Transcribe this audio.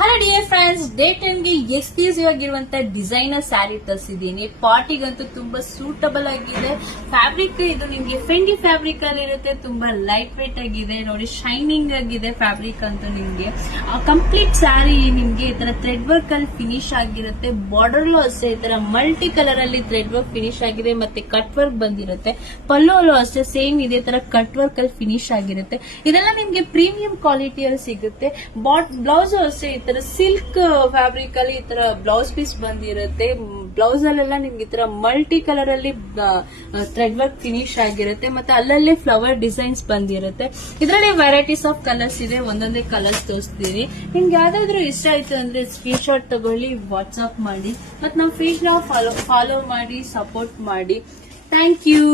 Hello dear friends, day 10 ಗೆ exclusive ಆಗಿರುವಂತ designer sari ತರಿಸಿದ್ದೀನಿ. ಪಾರ್ಟಿಗಂತೂ ತುಂಬಾ ಸೂಟಬಲ್ ಆಗಿದೆ. ಫ್ಯಾಬ್ರಿಕ್ ಇದು ನಿಮ್ಗೆ ಫೆಂಡಿ ಫ್ಯಾಬ್ರಿಕ್ ಅಲ್ಲಿ ಇರುತ್ತೆ. ತುಂಬಾ ಲೈಟ್ ವೇಟ್ ಆಗಿದೆ ನೋಡಿ, ಶೈನಿಂಗ್ ಆಗಿದೆ ಫ್ಯಾಬ್ರಿಕ್ ಅಂತೂ. ನಿಮ್ಗೆ ಕಂಪ್ಲೀಟ್ ಸ್ಯಾರಿ ನಿಮ್ಗೆ ಈ ತರ ಥ್ರೆಡ್ ವರ್ಕ್ ಅಲ್ಲಿ ಫಿನಿಶ್ ಆಗಿರುತ್ತೆ. ಬಾರ್ಡರ್ ಅಷ್ಟೇ ಈ ತರ ಮಲ್ಟಿ ಕಲರ್ ಅಲ್ಲಿ ಥ್ರೆಡ್ ವರ್ಕ್ ಫಿನಿಶ್ ಆಗಿದೆ, ಮತ್ತೆ ಕಟ್ ವರ್ಕ್ ಬಂದಿರುತ್ತೆ. ಪಲ್ಲುವಲ್ಲೂ ಅಷ್ಟೇ ಸೇಮ್ ಇದೇ ತರ ಕಟ್ ವರ್ಕ್ ಅಲ್ಲಿ ಫಿನಿಶ್ ಆಗಿರುತ್ತೆ. ಇದೆಲ್ಲ ನಿಮ್ಗೆ ಪ್ರೀಮಿಯಂ ಕ್ವಾಲಿಟಿಯಲ್ಲಿ ಸಿಗುತ್ತೆ. ಬ್ಲೌಸ್ ಅಷ್ಟೇ ಈ ತರ ಸಿಲ್ಕ್ ಫ್ಯಾಬ್ರಿಕ್ ಅಲ್ಲಿ ಈ ತರ ಬ್ಲೌಸ್ ಪೀಸ್ ಬಂದಿರುತ್ತೆ. ಬ್ಲೌಸ್ ಅಲ್ಲೆಲ್ಲ ನಿಮ್ಗೆ ಈ ತರ ಮಲ್ಟಿ ಕಲರ್ ಅಲ್ಲಿ ಥ್ರೆಡ್ ವರ್ಕ್ ಫಿನಿಶ್ ಆಗಿರುತ್ತೆ, ಮತ್ತೆ ಅಲ್ಲಲ್ಲೇ ಫ್ಲವರ್ ಡಿಸೈನ್ಸ್ ಬಂದಿರುತ್ತೆ. ಇದರಲ್ಲಿ ವೆರೈಟೀಸ್ ಆಫ್ ಕಲರ್ಸ್ ಇದೆ, ಒಂದೊಂದೇ ಕಲರ್ಸ್ ತೋರಿಸ್ತೀನಿ. ನಿಮ್ಗೆ ಯಾವ್ದಾದ್ರು ಇಷ್ಟ ಆಯ್ತು ಅಂದ್ರೆ ಸ್ಕ್ರೀನ್ ಶಾಟ್ ತಗೊಳ್ಳಿ, ವಾಟ್ಸ್ಆಪ್ ಮಾಡಿ, ಮತ್ತೆ ನಮ್ಮ ಪೇಜ್ ನ ಫಾಲೋ ಮಾಡಿ, ಸಪೋರ್ಟ್ ಮಾಡಿ. Thank you.